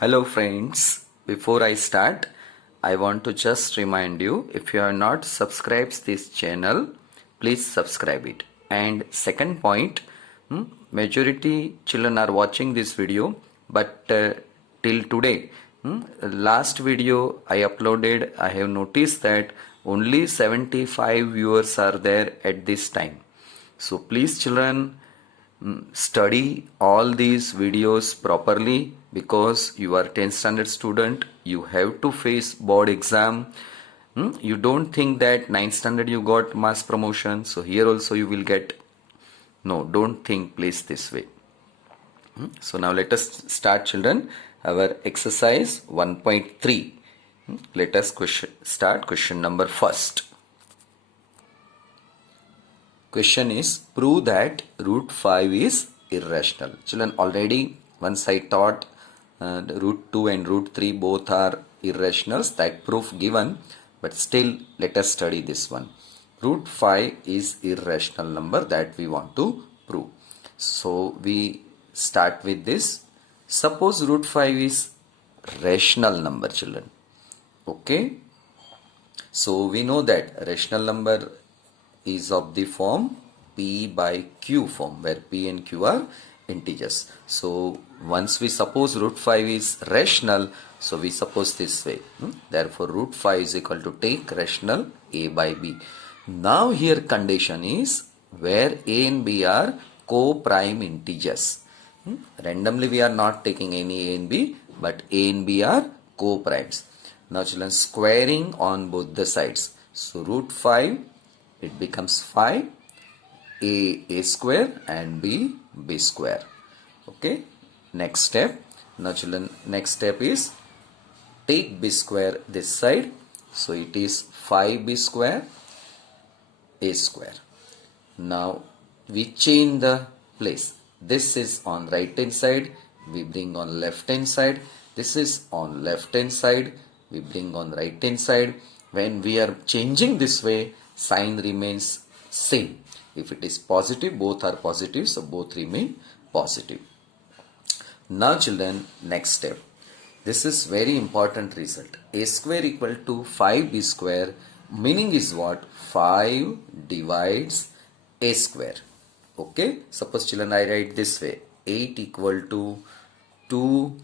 Hello friends, before I start, I want to just remind you, if you have not subscribed this channel, please subscribe it. And second point, majority children are watching this video, but till today, last video I uploaded, I have noticed that only 75 viewers are there at this time. So please children, study all these videos properly, because you are 10th standard student, you have to face board exam. You don't think that 9th standard you got mass promotion, so here also you will get. No, don't think please this way. So now let us start children our exercise 1.3. Let us start question number first. Question is, prove that root 5 is irrational. Children, already once I taught root 2 and root 3 both are irrationals, that proof given, but still let us study this one. Root 5 is irrational number that we want to prove. So we start with this. Suppose root 5 is rational number, children. Okay. So we know that rational number is of the form P by Q form, where P and Q are integers. So once we suppose root 5 is rational, so we suppose this way. Therefore root 5 is equal to take rational A by B. Now here condition is where A and B are co-prime integers. Randomly we are not taking any A and B, but A and B are co-primes. Now children, squaring on both the sides. So root 5, it becomes 5, a square and b square. Okay, next step. Now children, next step is take b square this side. So it is 5b square a square. Now we change the place. This is on right hand side, we bring on left hand side. This is on left hand side, we bring on right hand side. When we are changing this way, sign remains same. If it is positive, both are positive, so both remain positive. Now children, next step. This is very important result. A square equal to 5b square, meaning is what? 5 divides a square. Okay, suppose children I write this way. 8 equal to 2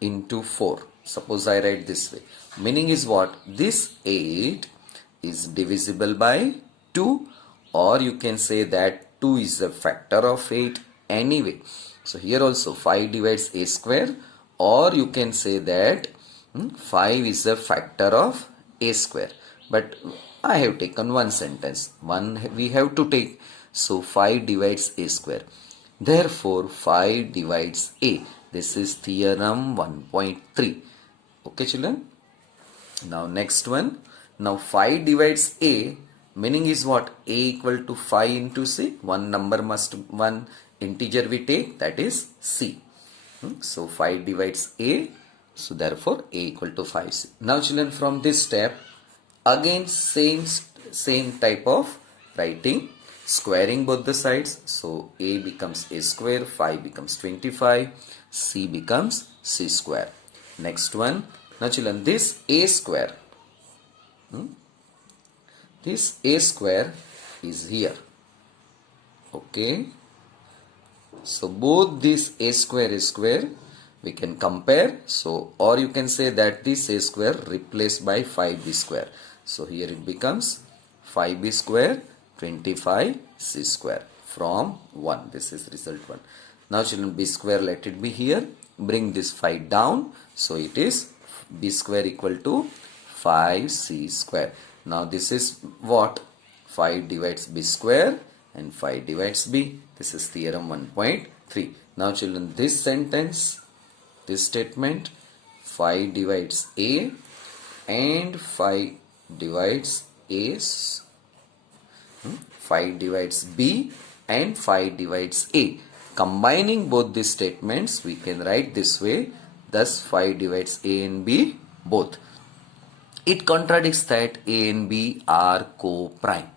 into 4. Suppose I write this way. Meaning is what? This 8 is divisible by 2, or you can say that 2 is a factor of 8 anyway. So here also 5 divides a square, or you can say that 5 is a factor of a square. But I have taken one sentence. One we have to take. So 5 divides a square. Therefore 5 divides a. This is theorem 1.3. Okay children. Now next one. Now 5 divides a, meaning is what? A equal to 5 into c. One integer we take, that is c. So 5 divides a. So therefore a equal to 5c. Now children, from this step, again same type of writing. Squaring both the sides. So a becomes a square, 5 becomes 25, c becomes c square. Next one. Now children, this a square. This a square is here. Okay. So both this a square we can compare. So, or you can say that this a square replaced by 5b square. So here it becomes 5b square 25 c square from 1. This is result 1. Now children, b square, let it be here. Bring this 5 down. So it is b square equal to 5c square. Now this is what? 5 divides b square and 5 divides b. This is theorem 1.3. Now children, this sentence, this statement, 5 divides a and 5 divides a, 5 divides b and 5 divides a. Combining both these statements, we can write this way. Thus 5 divides a and b both. It contradicts that a and b are co-prime.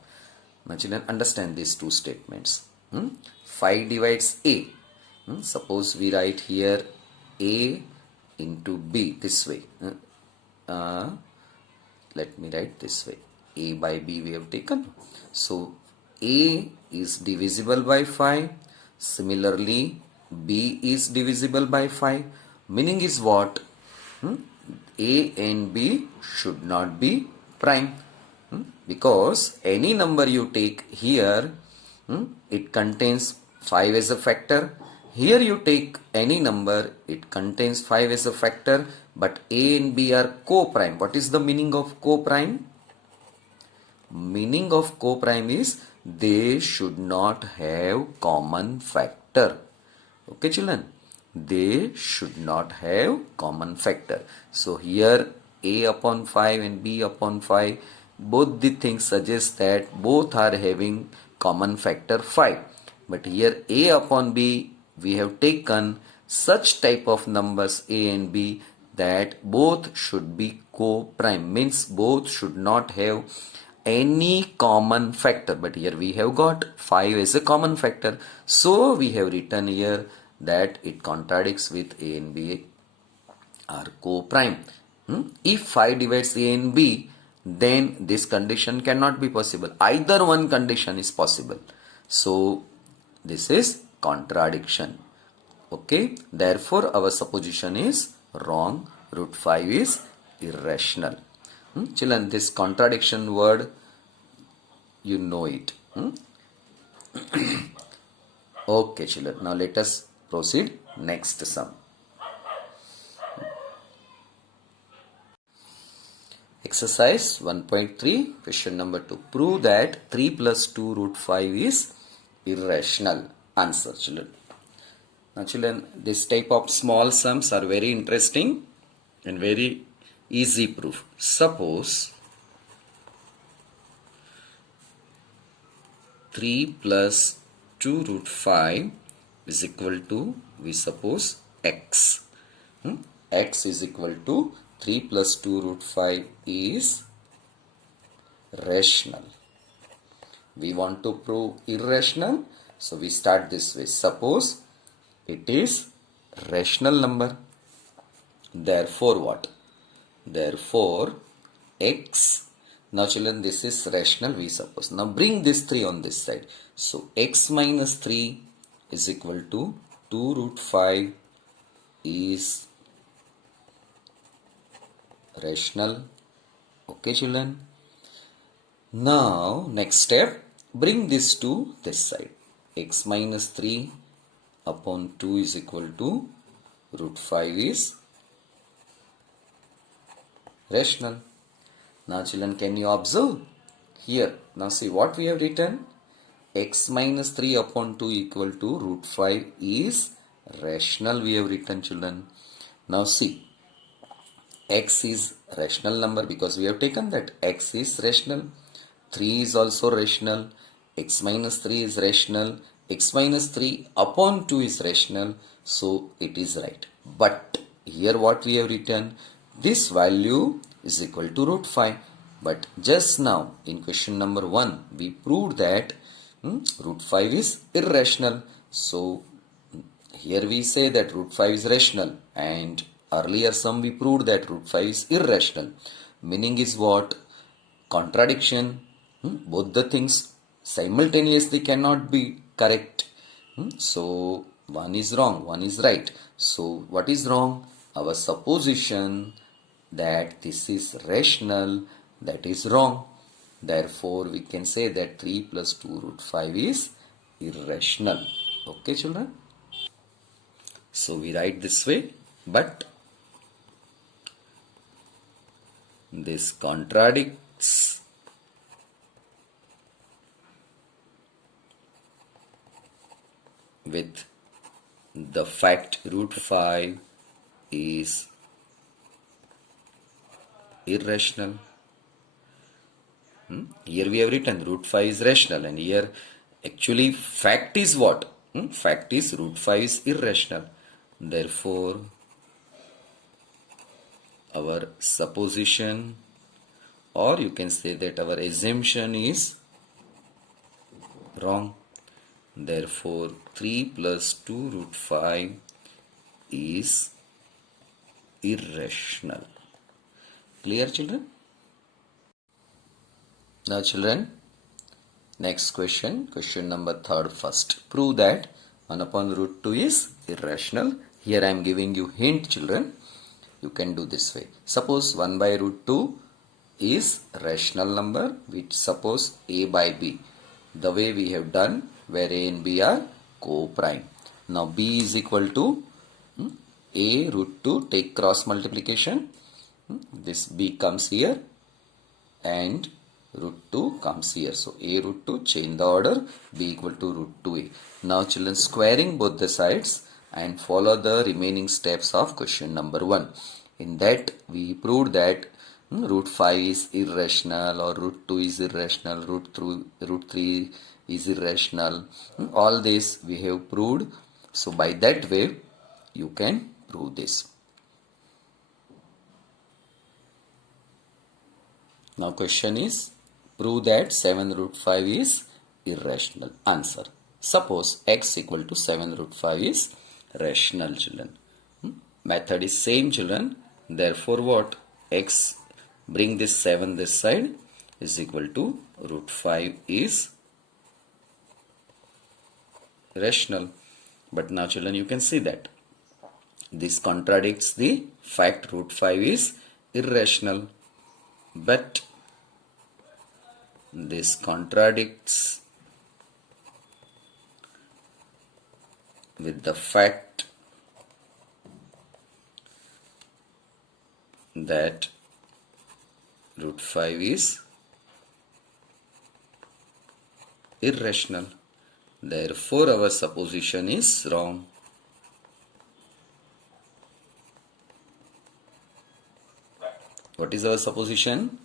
Now children, understand these two statements. 5 divides a. Suppose we write here A into B this way. Let me write this way. A by B we have taken. So A is divisible by 5. Similarly, B is divisible by 5. Meaning is what? A and B should not be prime. Because any number you take here, it contains 5 as a factor. Here you take any number, it contains 5 as a factor, but A and B are co-prime. What is the meaning of co-prime? Meaning of co-prime is they should not have common factor. Okay children, they should not have common factor. So here A upon 5 and B upon 5, both the things suggest that both are having common factor 5. But here A upon B, we have taken such type of numbers A and B that both should be co-prime, means both should not have any common factor. But here we have got 5 as a common factor, so we have written here that it contradicts with A and B are co-prime. If 5 divides A and B, then this condition cannot be possible. Either one condition is possible. So this is contradiction. Okay, therefore our supposition is wrong. Root 5 is irrational. Children, this contradiction word, you know it. Okay children, now let us proceed next sum. Exercise 1.3, question number 2. Prove that 3 plus 2 root 5 is irrational. Answer children. Now children, this type of small sums are very interesting and very easy proof. Suppose 3 plus 2 root 5 is equal to, we suppose, x. X is equal to 3 plus 2 root 5 is rational. We want to prove irrational, so we start this way. Suppose it is rational number. Therefore what? Therefore x. Now children, this is rational, we suppose. Now bring this 3 on this side. So x minus 3 is equal to 2 root 5 is rational. Okay children. Now next step, bring this to this side. X minus 3 upon 2 is equal to root 5 is rational. Now children, can you observe here? Now see what we have written. X minus 3 upon 2 equal to root 5 is rational, we have written children. Now see, x is rational number because we have taken that x is rational. 3 is also rational. X minus 3 is rational. X minus 3 upon 2 is rational. So it is right. But here what we have written, this value is equal to root 5. But just now in question number 1, we proved that root 5 is irrational. So here we say that root 5 is rational, and earlier sum we proved that root 5 is irrational. Meaning is what? Contradiction. Both the things simultaneously cannot be correct. So one is wrong, one is right. So what is wrong? Our supposition that this is rational, that is wrong. Therefore we can say that 3 plus 2 root 5 is irrational. Okay children? So we write this way, but this contradicts with the fact root 5 is irrational. Here we have written root 5 is rational, and here actually fact is what? Fact is root 5 is irrational. Therefore our supposition, or you can say that our assumption is wrong. Therefore 3 plus 2 root 5 is irrational. Clear, children? Now, children, next question number third first. Prove that 1 upon root 2 is irrational. Here I am giving you hint, children. You can do this way. Suppose 1 by root 2 is rational number, which suppose a by b. The way we have done, where a and b are co-prime. Now b is equal to a root 2, take cross multiplication. This b comes here and root 2 comes here. So a root 2, change the order, b equal to root 2a. Now children, squaring both the sides and follow the remaining steps of question number 1. In that we proved that root 5 is irrational, or root 2 is irrational, root 3 is irrational. All this we have proved. So by that way you can prove this. Now question is, prove that 7 root 5 is irrational. Answer. Suppose x equal to 7 root 5 is rational, children. Method is same, children. Therefore what? X, bring this 7 this side, is equal to root 5 is rational. But now children, you can see that this contradicts the fact root 5 is irrational. But this contradicts with the fact that root 5 is irrational. Therefore our supposition is wrong. What is our supposition?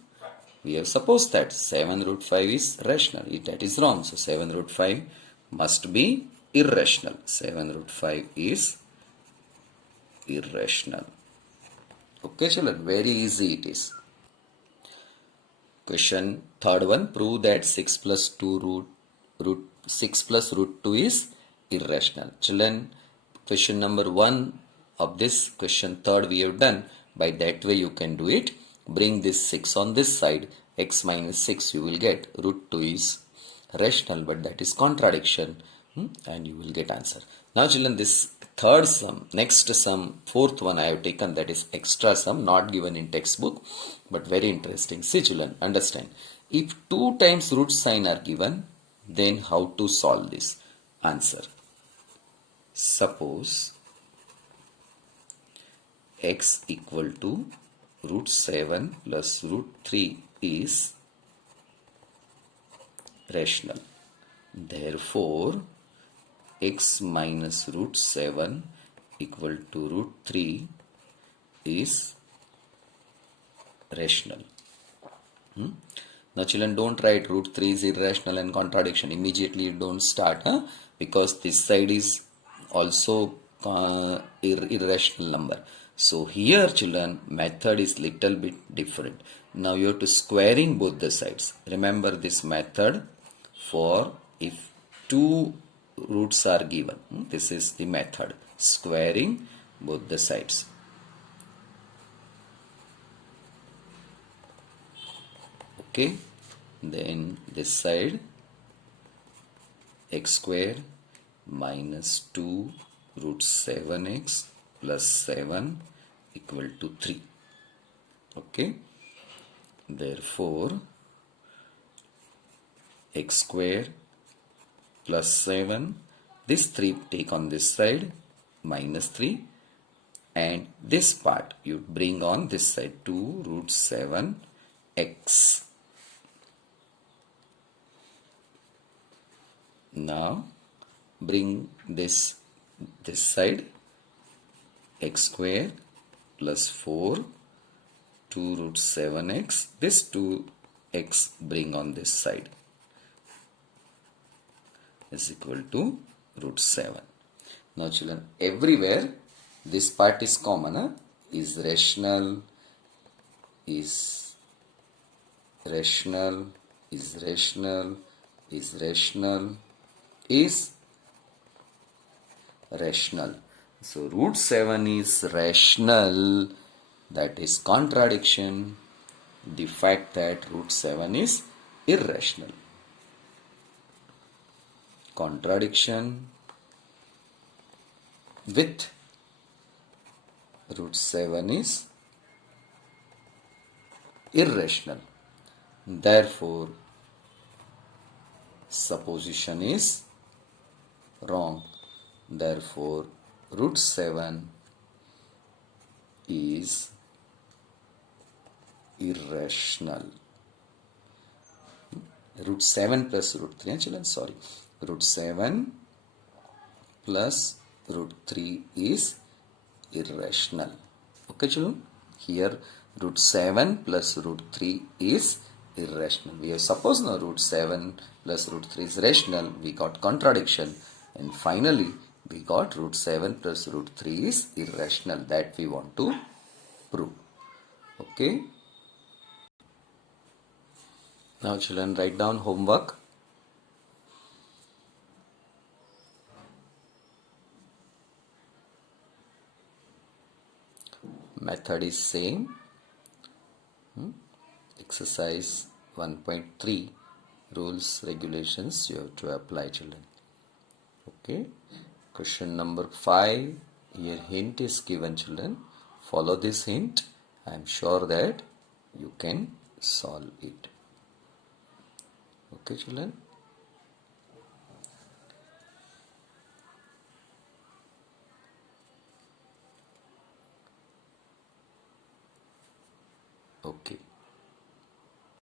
We have supposed that 7 root 5 is rational. That is wrong. So 7 root 5 must be irrational. 7 root 5 is irrational. Okay, children, very easy it is. Question third one, prove that 6 plus root 2 is irrational. Children, question number 1 of this question third we have done. By that way you can do it. Bring this 6 on this side, x minus 6 you will get. Root 2 is rational, but that is contradiction, and you will get answer. Now children, this third sum, next sum, fourth one I have taken, that is extra sum, not given in textbook, but very interesting. See children, understand. If 2 times root sign are given, then how to solve this? Answer. Suppose x equal to root 7 plus root 3 is rational. Therefore, x minus root 7 equal to root 3 is rational. Now children, don't write root 3 is irrational and contradiction. Immediately don't start, because this side is also irrational number. So here children, method is little bit different. Now you have to squaring both the sides. Remember this method for if 2 roots are given. This is the method, squaring both the sides. Okay, then this side x square minus 2 root 7x plus 7 equal to 3. Okay, therefore x square plus 7, this 3 take on this side, minus 3, and this part you bring on this side, 2 root 7 x. Now bring this side, x square plus 4 2 root 7x, this 2x bring on this side, is equal to root 7. Now children, everywhere this part is common, is rational, is rational, is rational, is rational, is rational. So root 7 is rational that is contradiction, the fact that root 7 is irrational. Contradiction with root 7 is irrational. Therefore, supposition is wrong. Therefore, root 7 is irrational. Root 7 plus root 3, children, sorry. Root 7 plus root 3 is irrational. Okay, children? Here, root 7 plus root 3 is irrational. We have supposed now root 7 plus root 3 is rational. We got contradiction. And finally, we got root 7 plus root 3 is irrational. That we want to prove. Okay? Now, children, write down homework. Method is same. Exercise 1.3 rules, regulations you have to apply, children. Okay. Question number 5. Here hint is given, children. Follow this hint. I am sure that you can solve it. Okay, children.